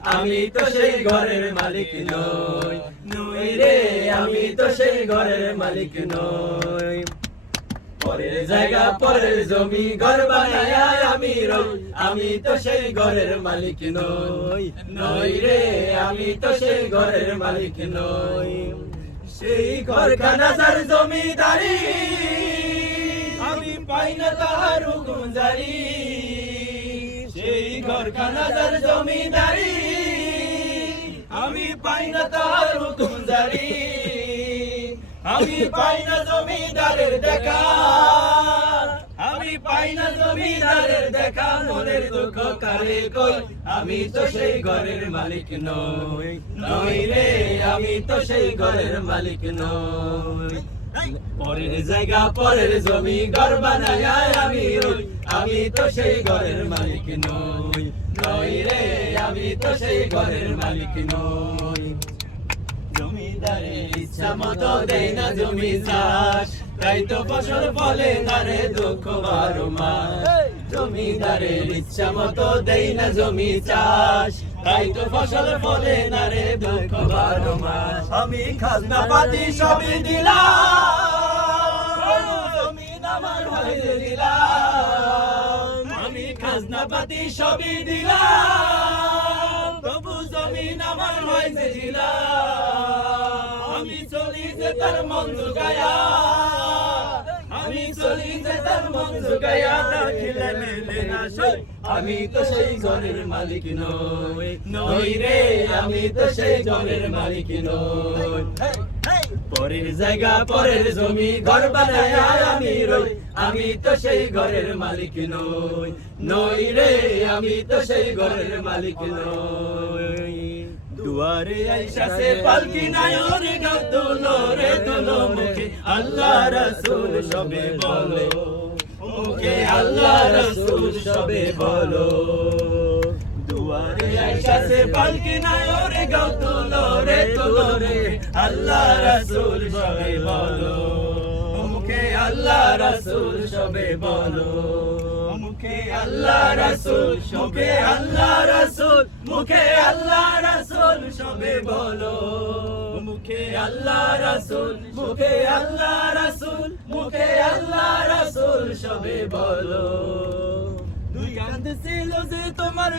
আমি তো সেই ঘরের মালিক নই, নই রে আমি তো সেই ঘরের মালিক নই। পরের জায়গা পরের জমি ঘর বানায়া আমি রই, আমি তো সেই ঘরের মালিক নই, নই রে আমি তো সেই ঘরের মালিক নই। সেই ঘরখানা যার জমিদারি আমি পাই না তাহার হুকুম জারি, সেই ঘরখানা যার জমিদারি আমি পাই না তাহার হুকুম জারি। আমি পাই না জমিদারের দেখা, আমি পাই না জমিদারের দেখা, মনের দুঃখ কারে কই, আমি তো সেই ঘরের মালিক নই, নই রে আমি তো সেই ঘরের মালিক নই। পরের জায়গা পরের জমি ঘর বানায়া আমি রই, আমি তো সেই ঘরের মালিক নই, নই রে আমি তো সেই ঘরের মালিক নই। জমিদারের ইচ্ছা মতো দেয় না জমি চাষ, তাই তো ফসল ফলে না রে দুঃখ 12 মাস। জমিদারের ইচ্ছা মতো দেয় না জমি চাষ, তাই তো ফসল ফলে না রে দুঃখ 12 মাস। আমি খাজনা পাতি সবই দিলাম, জমিন আমার হয়ে দিলাম, আমি খাজনা পাতি সবই দিলাম, তবু জমিন আমার হয়ে দিলাম। আমি চলি যে তার মন জুগায়া, আমি চলি যে তার মন জুগায়া, দেখিলে মেলে না সই, আমি তো সেই ঘরের মালিক নই, নই রে আমি তো সেই ঘরের মালিক নই। পরের জায়গা পরের জমি ঘর বানায়া আমি রই, আমি তো সেই ঘরের মালিক নই, নই রে আমি তো সেই ঘরের মালিক নই। দুয়ারে আইসাছে পালকি নায়র গাও তুলো রে তুলো, মুখে আল্লাহ রাসূল সবে বলো, মুখে আল্লাহ রাসূল সবে বলো। দুয়ারে আইসাছে পালকি নায়র গাও তুলো রে তুলো রে, আল্লাহ রাসূল সবে বলো, মুখে আল্লাহ রাসূল সবে বলো, মুখে আল্লাহ রাসূল, মুখে আল্লাহ রাসূল, মুখে আল্লাহ রাসূল সবে বলো, মুখে আল্লাহ রাসূল, মুখে আল্লাহ রাসূল, মুখে আল্লাহ রাসূল সবে বলো। দুই কাঁধ ছিল যে তোমার